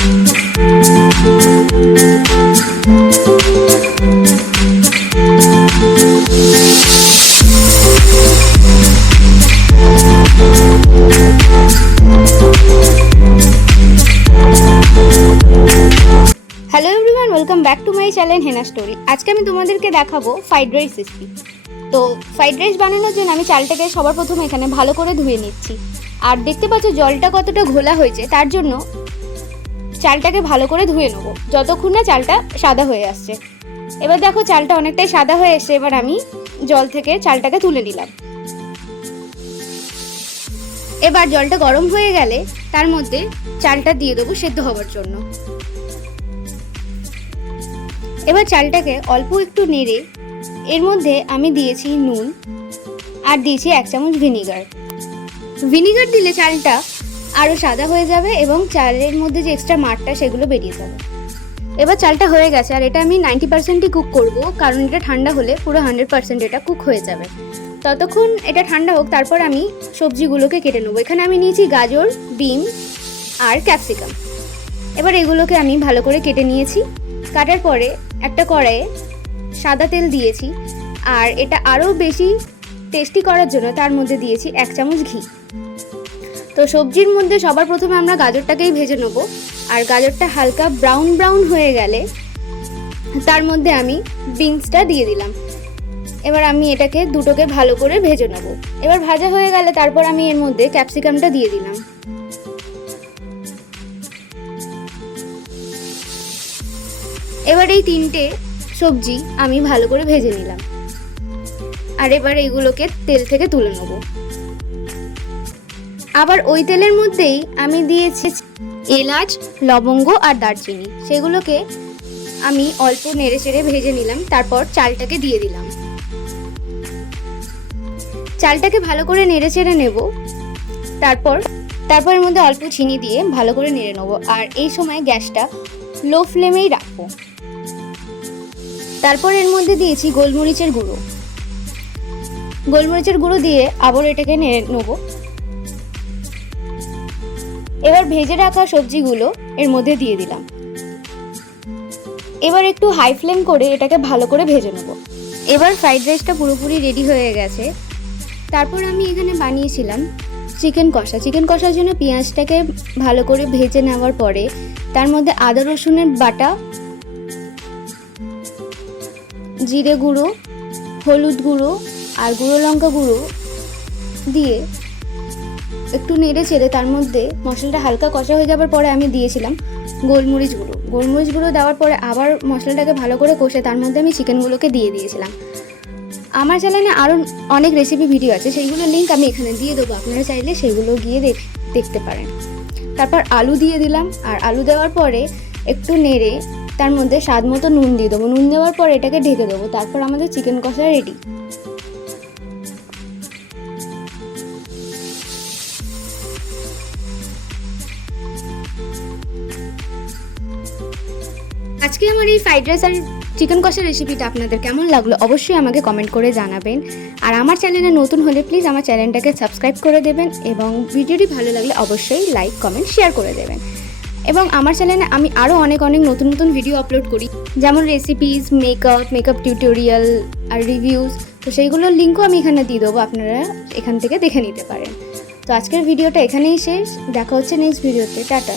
Hello everyone, welcome back to my channel Hena story. আজকে আমি তোমাদেরকে দেখাবো ফ্রাইড রাইস রেসিপি। তো ফ্রাইড রাইস বানানোর জন্য আমি চালটাকে সবার প্রথমে এখানে ভালো করে ধুয়ে নিচ্ছি। আর দেখতে পাচ্ছ জলটা কতটা ঘোলা হয়েছে, তার জন্য চালটাকে ভালো করে ধুয়ে নেবো যতক্ষণ না চালটা সাদা হয়ে আসছে। এবার দেখো চালটা অনেকটাই সাদা হয়ে এসছে। এবার আমি জল থেকে চালটাকে তুলে নিলাম। এবার জলটা গরম হয়ে গেলে তার মধ্যে চালটা দিয়ে দেবো সেদ্ধ হওয়ার জন্য। এবার চালটাকে অল্প একটু নেড়ে এর মধ্যে আমি দিয়েছি নুন আর দিয়েছি 1 চামচ ভিনিগার। ভিনিগার দিলে চালটা আরও সাদা হয়ে যাবে এবং চালের মধ্যে যে এক্সট্রা মাঠটা সেগুলো বেরিয়ে যাবে। এবার চালটা হয়ে গেছে, আর এটা আমি 90%ই কুক করব, কারণ এটা ঠান্ডা হলে পুরো 100% এটা কুক হয়ে যাবে। ততক্ষণ এটা ঠান্ডা হোক, তারপর আমি সবজিগুলোকে কেটে নেবো। এখানে আমি নিয়েছি গাজর, বিন আর ক্যাপসিকাম। এবার এগুলোকে আমি ভালো করে কেটে নিয়েছি। কাটার পরে একটা কড়াইয়ে সাদা তেল দিয়েছি, আর এটা আরও বেশি টেস্টি করার জন্য তার মধ্যে দিয়েছি 1 চামচ ঘি। তো সবজির মধ্যে সবার প্রথমে আমরা গাজরটাকেই ভেজে নেব, আর গাজরটা হালকা ব্রাউন হয়ে গেলে তার মধ্যে আমি বিনসটা দিয়ে দিলাম। এবার আমি এটাকে দুটোকে ভালো করে ভেজে নেব। এবার ভাজা হয়ে গেলে তারপর আমি এর মধ্যে ক্যাপসিকামটা দিয়ে দিলাম। এবার এই 3টে সবজি আমি ভালো করে ভেজে নিলাম, আর এবার এইগুলোকে তেল থেকে তুলে নেব। আবার ওই তেলের মধ্যেই আমি দিয়েছি এলাচ, লবঙ্গ আর দারচিনি। সেগুলোকে আমি অল্প নেড়ে চেড়ে ভেজে নিলাম। তারপর চালটাকে দিয়ে দিলাম। চালটাকে ভালো করে নেড়ে চেড়ে নেব। তারপর এর মধ্যে অল্প চিনি দিয়ে ভালো করে নেড়ে নেব, আর এই সময় গ্যাসটা লো ফ্লেমেই রাখবো। তারপর এর মধ্যে দিয়েছি গোলমরিচের গুঁড়ো দিয়ে আবার এটাকে নেড়ে নেব। এবার ভেজে রাখা সবজিগুলো এর মধ্যে দিয়ে দিলাম। এবার একটু হাই ফ্লেম করে এটাকে ভালো করে ভেজে নেব। এবার ফ্রাইড রাইসটা পুরোপুরি রেডি হয়ে গেছে। তারপর আমি এখানে বানিয়েছিলাম চিকেন কষার জন্য পেঁয়াজটাকে ভালো করে ভেজে নেওয়ার পরে তার মধ্যে আদা রসুনের বাটা, জিরে গুঁড়ো, হলুদ গুঁড়ো আর গুঁড়ো লঙ্কা গুঁড়ো দিয়ে একটু নেড়ে চেড়ে তার মধ্যে মশলাটা হালকা কষা হয়ে যাওয়ার পরে আমি দিয়েছিলাম গোলমরিচ গুঁড়ো দেওয়ার পরে আবার মশলাটাকে ভালো করে কষে তার মধ্যে আমি চিকেনগুলোকে দিয়ে দিয়েছিলাম। আমার চ্যানেলে আরও অনেক রেসিপি ভিডিও আছে, সেইগুলোর লিঙ্ক আমি এখানে দিয়ে দেবো, আপনারা চাইলে সেগুলো গিয়ে দেখতে পারেন। তারপর আলু দিয়ে দিলাম, আর আলু দেওয়ার পরে একটু নেড়ে তার মধ্যে স্বাদ মতো নুন দিয়ে দেবো। নুন দেওয়ার পর এটাকে ঢেকে দেবো। তারপর আমাদের চিকেন কষা রেডি। আজকে আমার এই ফ্রাইড রাইস আর চিকেন কষা রেসিপিটা আপনাদের কেমন লাগলো অবশ্যই আমাকে কমেন্ট করে জানাবেন। আর আমার চ্যানেলে নতুন হলে প্লিজ আমার চ্যানেলটাকে সাবস্ক্রাইব করে দেবেন, এবং ভিডিওটি ভালো লাগলে অবশ্যই লাইক, কমেন্ট, শেয়ার করে দেবেন। এবং আমার চ্যানেলে আমি আরও অনেক নতুন ভিডিও আপলোড করি, যেমন রেসিপিস, মেকআপ টিউটোরিয়াল আর রিভিউজ। তো সেইগুলোর লিঙ্কও আমি এখানে দিয়ে দেবো, আপনারা এখান থেকে দেখে নিতে পারেন। তো আজকের ভিডিওটা এখানেই শেষ। দেখা হচ্ছে নেক্সট ভিডিওতে। টাটা।